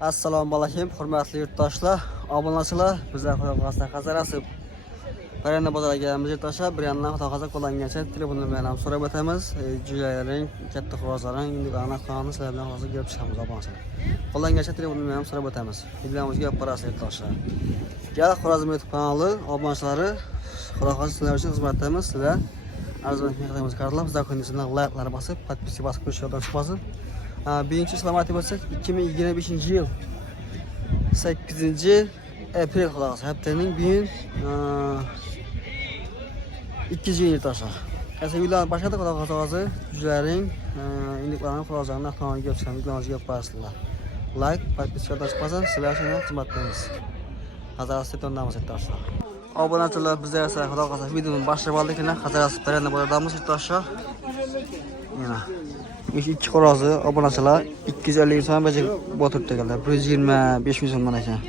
Assalomu alaykum, hurmatli yurtdoshlar, obunachilar. Bizlar Qo'yqasdan Qazarasib. Paranda bozoriga kelamiz yurtdoshlar. Bir yandan Xudo xohlasa qo'llangancha telefon bilan ham so'rab o'tamiz. Juyalaring, katta quvozlaring, aniq qonun sizlar bilan hozir kelib chiqamiz obunachilar. Qo'llangancha telefon bilan ham so'rab o'tamiz. Videomizga olib borasiz yurtdoshlar. Gal Xorazm YouTube kanali obunachilari, Xudo xohlasa sizlar uchun xizmatdamiz. Sizlar arzon mehnatimiz qarorlab, bizlar ko'ngilsizlar like bosib, podpiska bosib qo'yish yordam chiqmasin. Birinchi salomati bo'lsak 2025 yil 8 aprel xolos haftaning bugun 2 yurtdoshlar. Qaysi uylar boshqa xolos hozir jularing indiqlarni xoloslarni avtomobilga chiqamiz, videoga qo'yasizlar. Like, podpiska chiqmasin, sizlar uchun xizmatdamiz. Hazrat setondamiz yurtdoshlar. Obunachilar bizlar esa xudo xohlasa videoni boshlab oldik, Hazrat paranda bo'ladamiz yurtdoshlar. Mana İki xo'rozi obunachilar 250 so'm bajarib o'tiribdi ekanlar. 125 ming so'm mana ekan.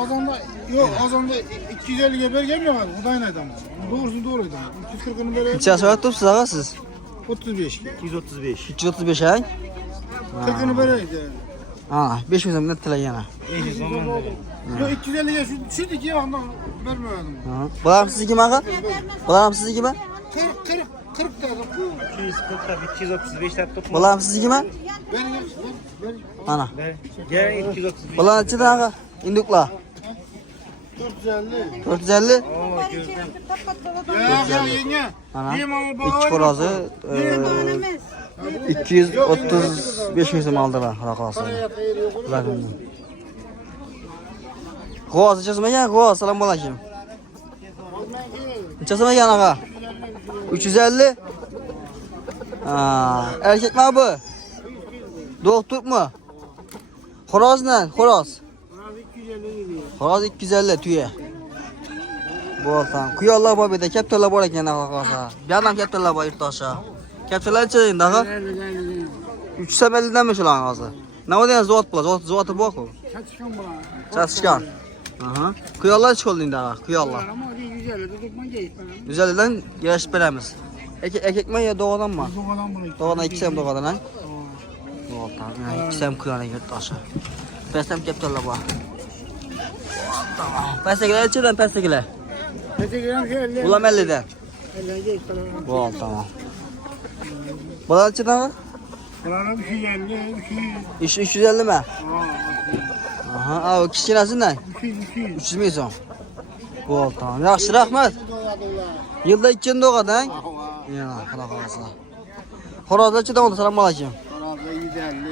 Azonda yo'q, azonda 250 ga berganman, Xudoyni aytaman. To'g'risi to'g'ri aytaman. 240 ni beraman. Necha soat turibsiz og'a siz? 35 ga. 235. 235 ay? 40 ni beraydi. Ha, 5 ming so'mdan tilayana. Yo'q, 250 ga shuniki vaqtda bermadim. Ha. Bular siznikimi og'a? Bular siznikimi? 40 tane. 240 ta 235 ta tutma. Bular siznikimi? Ver. Ana. Gel 235. Bular necha og'a? Induklar. 450. 450. Ya yenge. Ana. İki xo'rozi 235 ming so'm oldilar, xudo xolasa. Ularni. G'oz chasmagan, g'oz. Assalomu alaykum. Chasmagan og'a. 350. Erkek mi bu? Doktor mu? Horoz ne? Horoz. Horoz 250 tüye. Bu oltan. Kuyallar var bir de kepteler var ekan arkadaşlar. Bir adam kepteler var yurttaşlar. Kepteler içeyin daha. 350'den mi şu lan ağzı? Ne o diyorsun zot bula? Zotu bak o. Çatışkan bu. Çatışkan. Aha. Kuyallar çıkıldı daha. Kuyallar. Ama 150 de tutman gerek. 150'den yarışıp veremiz. Ekek mi ya doğadan mı? Doğadan bunu. Doğadan 2 sem doğadan ha? Doğadan. 2 sem kuyana yurttaşlar. Pestem kepteler var. Tamam. Pestekler içeriden pestekler. Teşekkür ederim. Ulan 50'den. 50 geç falan. Bu oldu tamam. Bulan içeriden mi? Bana bir şey geldi, bir şey. 350 mi? Aha, o kişi ne? 200. 300 ming so'm. Bu oldu tamam. Yaxshi rahmat. Yılda 2 doğadı ha? Ya, xudo xolasa. Xorozda chidan oldu. Assalomu alaykum. 150,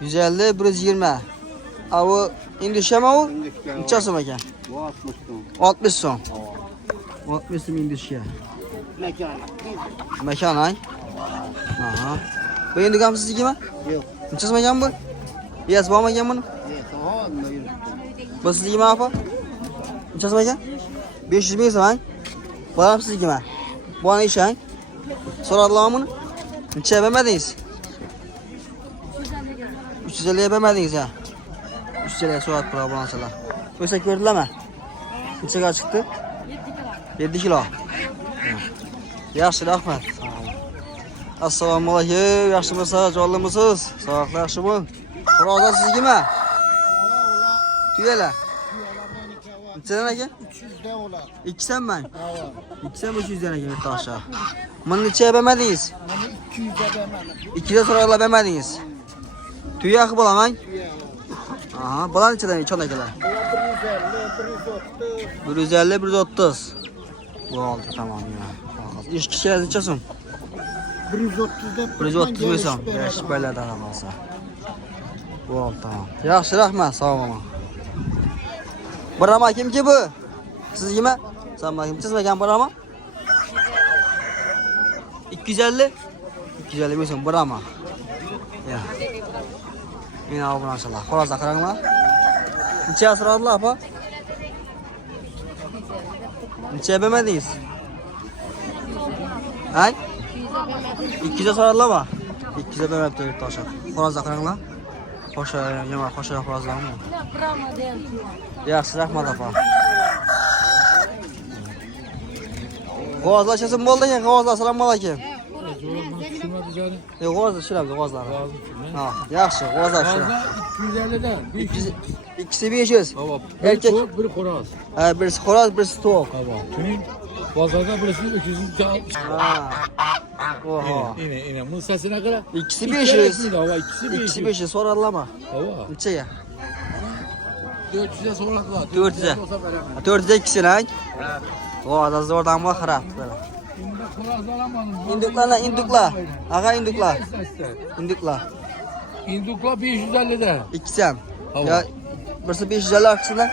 120. 150, 120. Avu indişeme o? Necha so'm ekan? 60 so'm. 60 so'm indişe. Mekan ay. Aha. Bu endi ham siznikimi? Yo'q. Necha so'm ekan bu? Yes, bo'lmagan buni? Bu siznikimi apa? Necha so'm ekan? 500 ming so'm. Bu ham siznikimi? Bu ana ish, so'radinglarmi buni? Necha bermadingiz? 350 bermadingiz ya. 350 so'rab turib obunachilar. O'sa ko'rdilarmi? Nechaga chiqdi? 7 kilo. Yaxshi, rahmat. Assalomu alaykum. Yaxshimisiz? Jonlimisiz? Sog'liq yaxshi bo'l. Xorozlar siznikimi? Tuyalar. Nechadan aka? 300 da ular. 2 senmi? 2 sen 300 dan aka yurtdoshlar. Buni necha bermadingiz? Mana 200 da bermadim. 200 so'rag'lar bermadingiz. Tuya yaxshi bo'laman. Aha, bola nechadan chon akalar? 150, 130. Bu oldu tamam ya. İş kişiler necha so'm? 130 da. 130 ming so'm. Yaxshi baylardan olsa. Bu oldu tamam. Yaxshi rahmat, sog' bo'ling. Birama kimki bu? Sizgimi? Sen bakayım çizmegen birama? 250? 250 ming so'm birama. Ya. Meni obunachilar, xolosda qaranglar. Necha so'radilar apa? Necha bermadingiz? Hay? 200 so'radilarmi? 200 bermabdi yurtdoshlar. Xolosda qaranglar. Qo'sha, yomon qo'sha xoloslarmi? Yaxshi, rahmat apa. G'ozlar chasam bo'ldi ekan, g'ozlar. Assalomu alaykum. Yo'q, g'ozlar shiramiz, g'ozlar. Ha, yaxshi, g'ozlar shiramiz. 250'den. İkisi 500. Tamam. Erkek. Bir soğuk, bir koraz. Ha, birisi horoz, birisi tavuk. Tamam. Tüm pazarda birisi 260. Ha. Oha. İne. Bunun sesine göre. İkisi 500. Hava ikisi 500. İkisi 500 sorarlama. Hava. Neçeye? 400'e soradılar. 400'e. olsa veremem. 400'e ikisini ha? O az az oradan bak harap. Şimdi koraz alamadım. İndukla, indukla. Aga indukla. İsterse. İndukla. İndukla 550'de. İkisi hem. Tamam. Ya birisi 550 arkasından.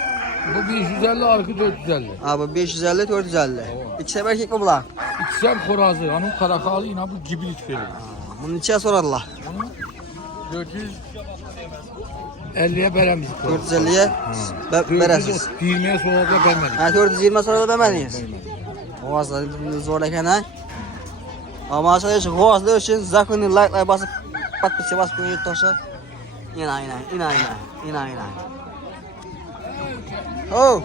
Bu 550 arka 450. Abi 550 450. İkisi hem erkek mi bulan? İkisi hem korazı. Onun karakalı yine bu cibrit verir. Bunun içine sorarlar. Onu 450'ye veremiz. 450'ye veresiz. 420'ye sonra da vermedik. Ha 420 sonra da vermediniz. O az da zor eken ha. Ama arkadaşlar o az için zakonun like basıp patlıcı basıp koyuyor taşa. İna. Oh.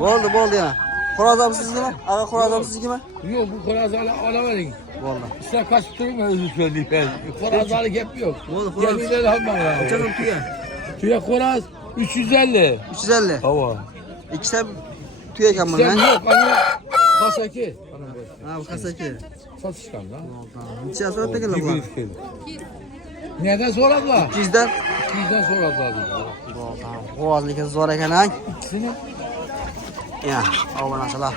Oldu ya. Korazam siz mi? Aga korazam siz mi? Yok bu korazı alamadın. Vallahi. Size kaç tutayım özür söyleyeyim ben. Korazları hep yok. Oğlum, koraz- Gemileri alma ya. Canım tüye. Tüye koraz 350. 350. Hava. İkisi de tüyeken bunlar. Sen yok hani kasaki. Ha bu kasaki. Satışkan lan. İçine sonra peki lan bu. Neden soradılar? 200'den. 200'den soradılar. O az eken zor eken ha. İkisini Ya, aman asala.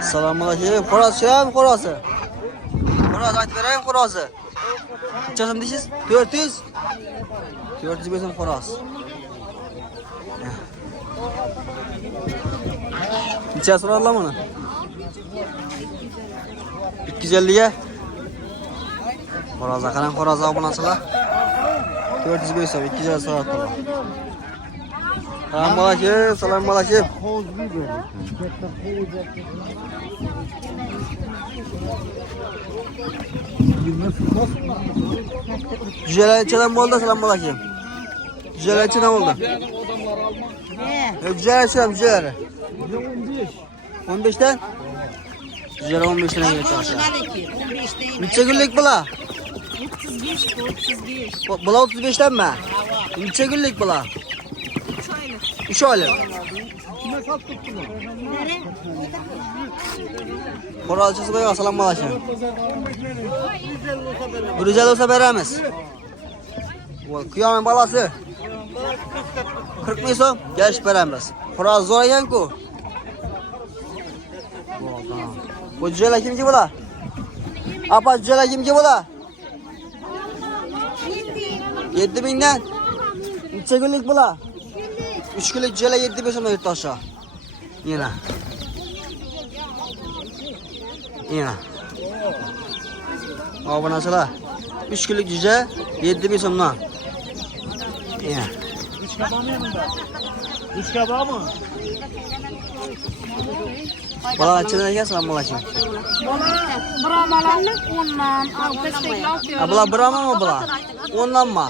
Selamünaleyküm. Koraz şey korası. Koraz ayt vereyim korazı. Kaçasın dişiz? 400. 400 besim koraz. İçeri sorarlar mı onu? 250'ye. Koraz akaran koraz abone asala. 400 besim 250 sorarlar. Selamünaleyküm. Cüceler içeden mi oldu? Selamünaleyküm. Cüceler içeden oldu. Cüceler içeden cüceler. 15'ten? Cüceler 15'ten geçti aşağı. Neçe günlük bula? 35. Bula 35'ten mi? Neçe günlük bula? 3 aylık. Koralçısı da yok. Selamünaleyküm. Güzel olsa veremez. Kıyamet balası. 40 mı son? Geç veremez. Koral zor eken ku. Bu cüceler kim ki bula? Apa cüceler kim ki bula? 7.000'den. Neçe günlük bula? 3 günlük cüceler 7.500'dan yurtta aşağı. Yine. Abone olsana. 3 günlük cüce 7.000 somla. Yine. Üç kabağı mı? Bala içine gel selamünaleyküm. Brahmalarlık ondan, destekli atıyorum. Ha bula Brahma mı bula? Ondan mı?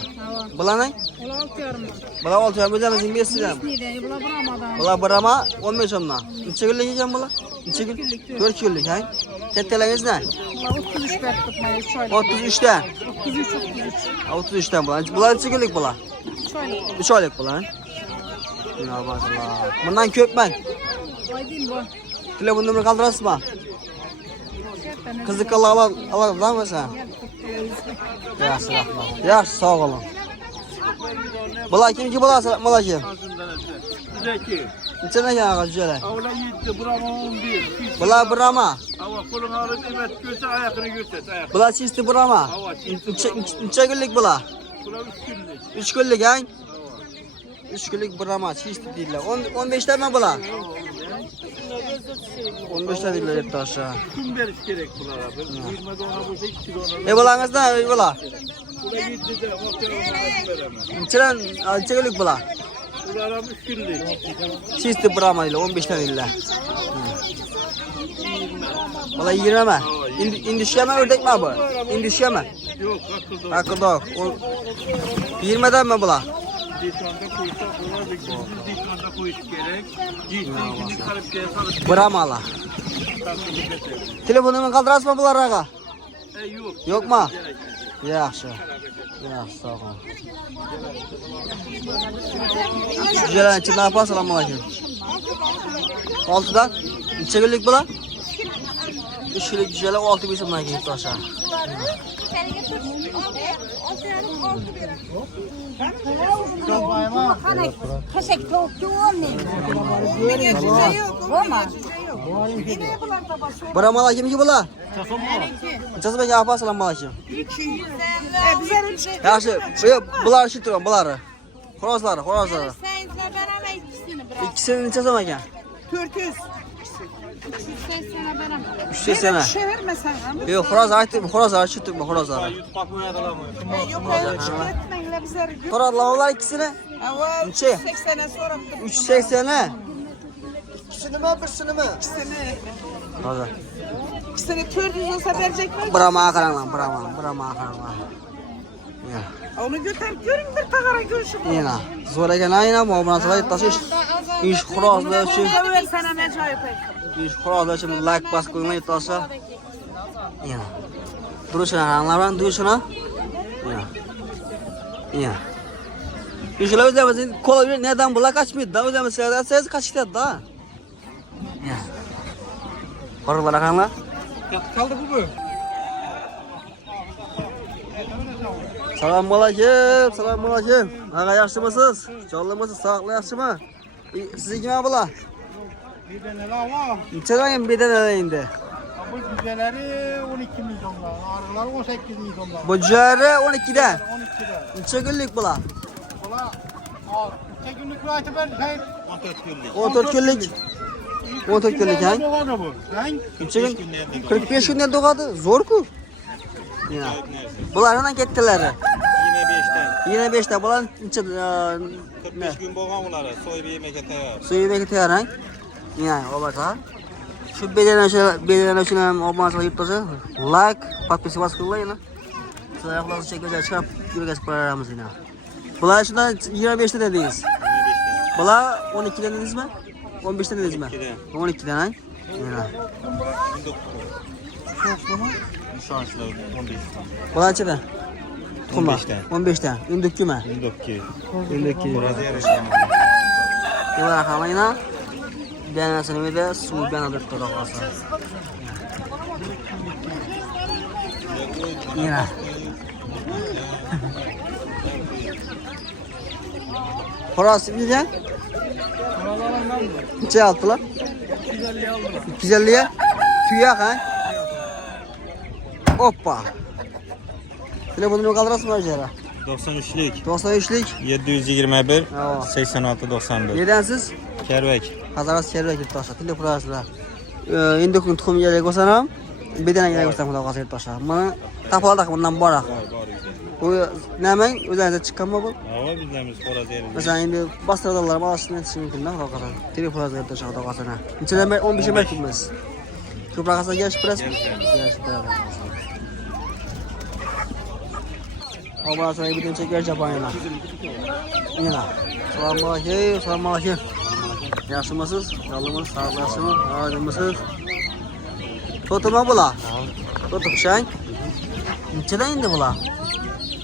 Bula ne? Ola atıyorum. Bula 6 yan bileceğim izin bestireceğim. Neydi? Bula Brahma'dan. Bula Brahma 15 somla. Neçe günlük yiyeceğim bula? Neçe gün? 4 günlük ha? Tetteleriniz ne? Bula 33 ver tutmayı. 33'ten. 33. 33'ten bula. Bula neçe günlük bula? 3 aylık bula. Ya maşallah. Bundan köpmen. Aydın bu. Telefon numarayı kaldırasın mı? Kızık Allah lan mı sen? Ya selamlar. Ya sağ olun. Bula kim ki bula selamünaleyküm. Zeki. İçine gel ağacılar. Avla 7, Brahma 11. Bula Brahma. Hava kolun ağrı demet göster, ayakını göster. Ayak. Bula çisti Brahma. Hava çisti. Neçe günlük bula? Kula 3 günlük. 3 günlük ha? 3 günlük Brahma çisti değiller. 15'ten mi bula? 15'ten değiller hep de aşağı. Tüm veriş gerek bunlara. 20'de ona bu 2 kilo ona. Bulanız ne bula? Kula 7'de bakıyorum ona veremem. Neçe günlük bula? Kula aram 3 günlük. Çisti Brahma ile 15'ten değiller. Bula 20 mi? İndişke mi ördek mi bu? İndişke mi? Yok akıllı. Akıllı yok. 20'den mi bula? Ditanda koysa kula da gündüz ditanda koyuş gerek. Ciddi karıp gel sarıp Brahma'la. Telefonumu kaldırasın mı bular ağa? Yok. Yok mu? Yaxshi. Yaxshi, sağ ol. Cüceler için ne yapar? Selamun aleyküm. 6'dan. Neçe günlük bu lan? 3 günlük cüceler 6 bin so'mdan kelibdi aşağı. Kaşık tavukçu olmuyor. Olma. Selamun aleyküm ki bu lan? Neçesi ben yapar? Selamun aleyküm. Yaxshi. Bular şu turan, buları. Xorozlari. Sayınızla beraber ikisini bırak. İkisini neçe so'm ekan? 400. 380'e beraber. 380. Çevirmesen ama. Yo'q, xo'roz aytdim, xorozlari shu turma, xorozlari. Yok öğretmenle bize. Xorozlar ikisini Ama neçe? 80'e sorup 380. ikisini mi birisini mi? İkisini. Hozir. İkisini 400 olsa verecek mi? Birama qaranglar, birama qaranglar. Ya. Onu götürüp görün bir takara görüşüm. Yine. Zo'r ekan aynan muomalasini tashish. Ish xorozlar uchun, Versene ne cayıp ish xorozlar uchun like bas qo'ymay tasha. Ya. Duruşuna qaranglar, ben duruşuna. Ya. Ya. İşler o'zimizning qo'lga nerdan bular kaçmaydi-da, o'zimiz sayyorasiz kaçishadi-da. Ya. Qo'rqlar qaranglar. Yatı kaldı bu. Selamun aleyküm. Ağa yaxshimisiz? Jonlimisiz? Sog'lik yaxshimi? Sizniki nima bular? Bir de neler var? Nechadan bedalar endi? Bu cüceleri 12 milyonlar, arılar 18 milyonlar. Bu jari 12'dan. 12'de. Necha kunlik bular? Ulan, tek günlük rahatı ben şey... 14 kunlik. 14 kunlik ha? Doğada bu. Ben Necha kun? 45 kunda tug'adi. Zo'r-ku. Yine. Bular qanday ketdilar? Yine 5'te. Bular necha 45 gün bo'lgan ular, so'yib yemekka tayyor. Suyuga tayyor ha? Yine obaka. Şu bedelene şuna ham obunachlik qilib tursa, like, podpiska bas qilinglar yana. Siz oyoqlarni chekkaga chiqib yurgazib qo'yamiz yana. Bular shundan 25 ta dedingiz. Bular 12 dan dedingizmi? 15 dan dedingizmi? 12 dan ha? Yana. Şanslı 15. Bular nechadan? 15 dan. 15 dan. Indukmi? Indokki. Indukki. Biraz yarışan. Bular qalayna. Denasini de suv bilan olib turib olsa. Yana. Xo'roz necha? Necha oldilar? 250 ya? Tuyoq ha? Hoppa. Telefonunu qoldirasizmi o'zara? 93'lük. 93'lik. 721 Aa. 86 91. Nedansiz? Kervek. Hazaras kerak deb tashlab, telefon qilasizlar. Endi kun tuxum kerak bo'lsa ham, bedana kerak bo'lsa ham xudo qolsa deb tashlab. Mana tapolda bundan borak. Bu namang o'zingizga chiqqanmi bu? Hava bizlerimiz xo'roz yerimiz. Masalan, endi bostirdalar olishni aytish mumkin-da, xudo qolsa. Telefon deb tashlab xudo qolsa. Nechadan beri 15 ming kunmiz. Ko'proq qilsa kelishib berasizmi? Kelishib beradi. Obalasini butun chekar japanlar. Yana. Assalomu alaykum. Yaxshimisiz? Yolimiz, sog'liqsizmi? Oydinmisiz? To'timi bular? To'tib shang. Nechadan endi bular?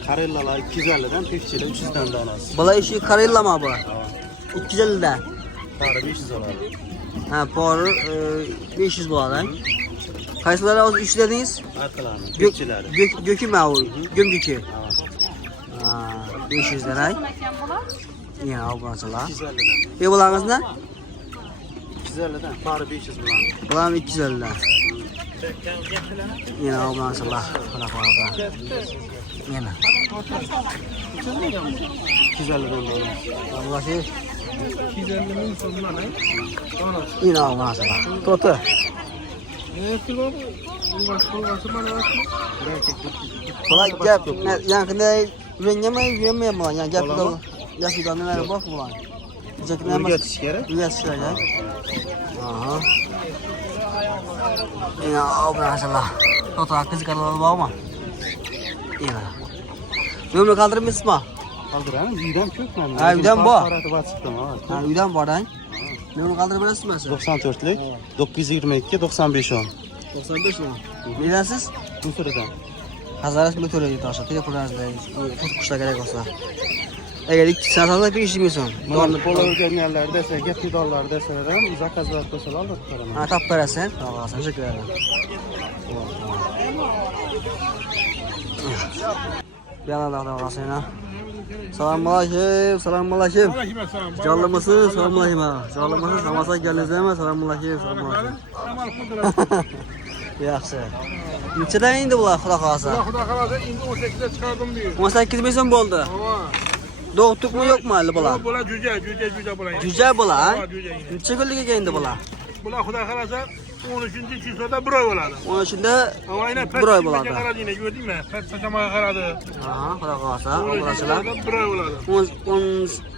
Karellalar 250'den, pifçiler 300'den danası. Bular ishi Karellami bu? 250 dan. Para 500 dolar. Ha, pori 500 bo'ladi. Qaysilari o'zi 3 dedingiz? Arkalarını, pifçileri. Göküme o, gömgükü. Ha, 500 dan ay. Yana obunachilar. 250'den. Bularimiz ne? 250'den, para 500 dolar. Bular 250 dan. Yana obunachilar. Qanaqa qilsa. Yana. 250'den dolar. Vallahi 250 bin sonuna ne? yana obunachilar. To'ti. Bular gap, yaqinda yurganmi, bular? Yani gap yo'q. Gap yo'q, nima bor bular? Urgatish kerak. Uyatishlar kerak. Aha. Yana obunachilar. To'ti qiziqarlar bormi? Yana. Yo'lni qoldirmaysizmi? Kaldıralım, yüden çok memnun. Ha, yüden bu. Aparatı var çıktım ha. Ha, uydan bor-dang. Yo'lni qoldirib berasizmi siz? 94'lük, 922, 95 10. 95 mi? Nedensiz? Mısır'dan. Hazaras Mısır'da yurttaşlar. Telefonlarınızda kuşlar gerek olsa. Eğer 2 saat alırsa bir işim yok. Mana bola o'rganganlar desa, gapli dollar desalar ham zakazlar qilsalar albatta. Ha, tap berasan. Tamam, teşekkür ederim. Bir anda da olasın ha. Selamünaleyküm, selamünaleyküm. Canlı mısın? Selamünaleyküm ha. Canlı mısın? Ramazan geldiniz değil mi? Selamünaleyküm, selamünaleyküm. Yaxşı. Neçədən indi bunlar Xudo xolasa? Xudo xolasa endi 18'e chiqardim diyor. 18 milyon bo'ldi. Doğduk mu yok mu hali bular? Bular jo'ja bular. Cüce bular ha? Jo'ja. Neçə kunlik ekan endi bular? Bular Xudo xolasa 13-chisoda bir oy bo'ladi. Onun içinde Avayna bir oy bo'ladi. qaradi yine gördingmi? Paçamaga qaradi. Aha, Xudo xolasa, obunachilar. Bir oy bo'ladi.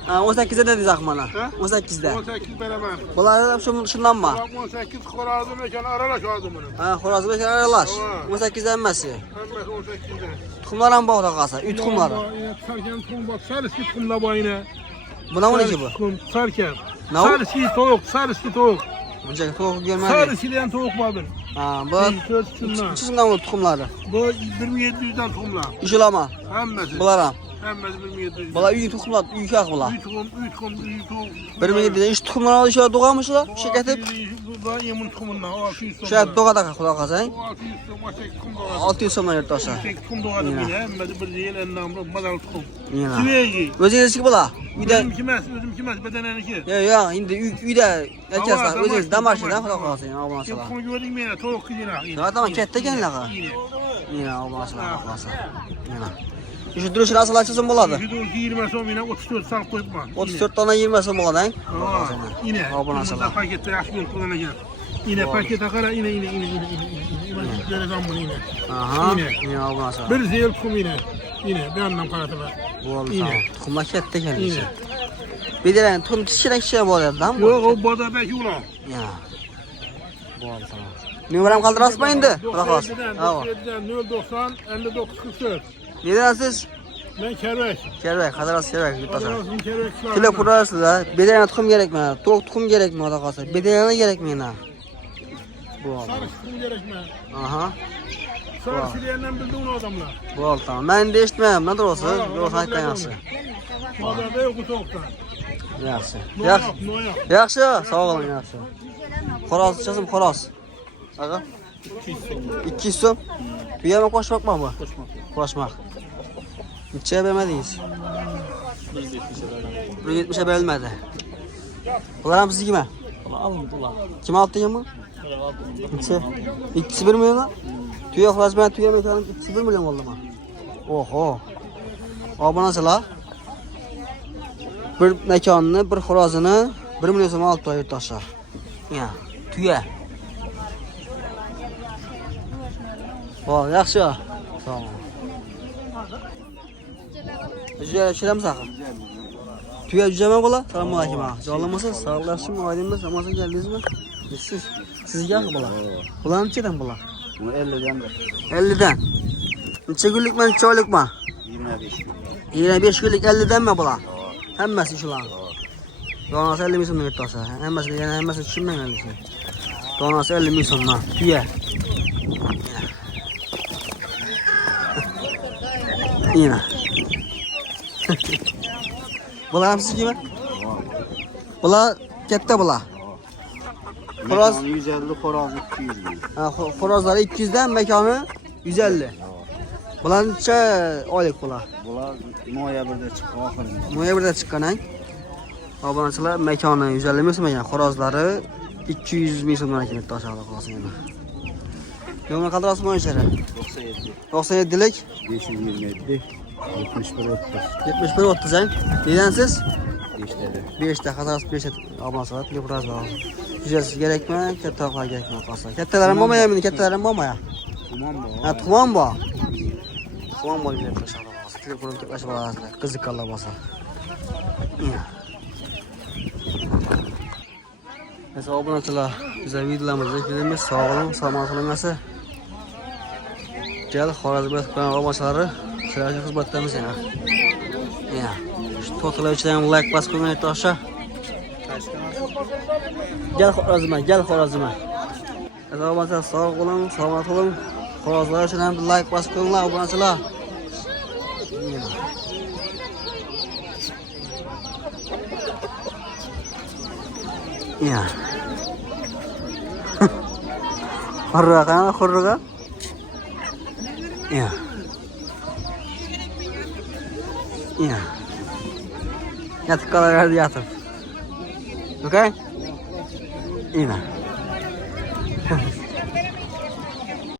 18'de ne diyecek bana? 18'de. 18 beraber. Bunlar şundan mı? 18 xorazm ekan aralashadi buni. Ha, xorazm ekan aralash. 18'de emmesi. Hammasi 18'de. Tuxumlar ham bor Xudo xolasa, 3 tuxumlar. Sarkan tuxum bor, sarıski tuxumlar bor yine. Buna mı ki bu? Sarkan. Ne o? Sarıski tovuq. Bunca to'g'ri gelmedi. Sarıskidan tovuq bor bir. Ha, bu 4 tuxumdan. içinden bu tuxumları. Bu 1700'dan tuxumlar. İşulama. Hammasi. Bular ham. Hammasi 1700. Bular uy tuxumlar, uy kaq bular. 3 tuxum. 1700'de iş tuxumlar alışıyor doğamışlar. Şirketip Bu yemin tuxumundan 600 so'm. şirket doğada Xudo xolasa. 600 so'm, 18 tuxum doğadi. 600 so'mdan yurtdoshlar. 18 tuxum doğadi yine. Hammasi bir yil endamli mazal tuxum. Yine. Sivegi. O'zingizniki bular. Uyda Özüm kimas, bedeneniki. Yo'q, endi uyda erkaklar Tamam, o'zingiz damashidan tamam. Xudo xolasa. Almashalar. Tuxum gördingmi? Tovuq qilina. Ya tamam katta ekanlar. Yine. Yine almashalar Xudo xolasa. Yine. Şu duruşu nasıl açılsın buladı? Şu duruşu 20 so'm yine 34 sal qo'yibman. 34 tane 20 so'm bo'lgan. Yine. Almashalar. Paketda yaxshi bo'lib turgan ekan. Yine paketga qara, yine. Beraman buni yine. Aha. Yine. Yine almashalar. Bir zel tuxum yine. Yine bu yandan qarataman. Bo'ldi. Yine. Tuxumlar katta ekan. Yine. Bir de tuxum kichkina bo'lardi-da. Yo'q, o bozordagi ular. Ya. Bo'ldi, tamam. Numaram qoldirasizmi endi? Xudo xolasa. Ha. 090 59 44. Nedansiz? Men Kerbek. Kerak, qadarasiz kerak yurtdoshlar. Qadrlasim Kerbek. Telefon arasida bedana tuxum kerakmi? To'q tuxum kerakmi Xudo xolasa? Bedana kerakmi yana? Bo'ldi. Sarı tuxum kerakmi? Aha. Sarı siriyenden bildi onu adamlar. Bo'ldi, tamam. Men endi eshitmayman. Nima to'g'risi? To'g'ri aytgan yaxshi. Bozorda yo'q bu tovuqdan. Yaxshi. Noyoq, noyoq. Yaxshi, sog' bo'ling, yaxshi. Xo'roz ichasizmi, xo'roz? Aga? 200 so'm. Tuyama qo'shmoqmi bu? Qo'shmoq. Necha bermadingiz? 170'e berilmedi. Bular ham sizgimi? Alındılar. Kim oldi deganmi? Necha? 2 1 million. Tuya xo'roz bilan tuya mekanim 2 1 million bo'ldimi? Oho. Obunachilar bir mekonni, bir xo'rozini 1 million so'm olib turib yurtdoshlar. Ya, tuya. Voy, yaxshi. Sog' bo'ling. Juda ishlaymiz axir. Tuya jujama bo'la. Assalomu alaykum. Jonlimisiz? Sog'lashmi? Oydinmi? Ramazon keldingizmi? Siz sizga bo'la. Bular nechadan bo'la? 50'den de. 50'dan. Necha kunlikmi, necha oylikmi? 25 gün. 25 kunlik 50'danmi bular? Hammasi shular. Donasi 50 ming so'm yurtdoshlar. Hammasi tushunmayman siz. Donasi 50 ming so'm. Tuya. Yine. Bular ham sizgimi? Bular katta bular. Xo'roz 150, xo'roz 200 bin. ha, xo'rozlar 200 dan, mekoni 150. Bular necha oylik bular? Bular noyabrda chiqqan oxirgi. Noyabrda chiqqan-a. Obunachilar mekoni 150 ming so'm ekan, xo'rozlari 200 ming so'mdan ekan yurtdoshlar qolsin yana. Nomor qoldirasizmi o'shara? 97, 97lik 527, 71 30. 71 30 ang. Nedansiz? 5'te. 5 ta xatos 5 olmasalar telefonlar bor. Jujasiz kerakmi? Kattaroqlar kerakmi qolsa? Kattalar ham bo'lmayapti, kattalar ham bo'lmayapti. Tamam bu. Ha, tuxum bor. Tuxum bor deb qilishadi qolsa. Telefonni to'plashib olasizlar. Qiziqqanlar bo'lsa. Neyse obunachilar, bizlar videolarimizni kelamiz. Sog' bo'ling, salomat bo'linglar. Gel Xorazm bilan olmashlari sizlarga xizmatdamiz yana. Ya, shu to'xtalovchidan like bas qo'ying yurtdoshlar. Gel Xorazm. Alloh sog' bo'ling, salomat bo'ling. Xo'rozlar uchun ham like bosib qo'yinglar, obunachilar. Ya. Xurra qana, xurraga. Ya. Ya. Yatıp kalaverdi yatıp. Okay? Yine.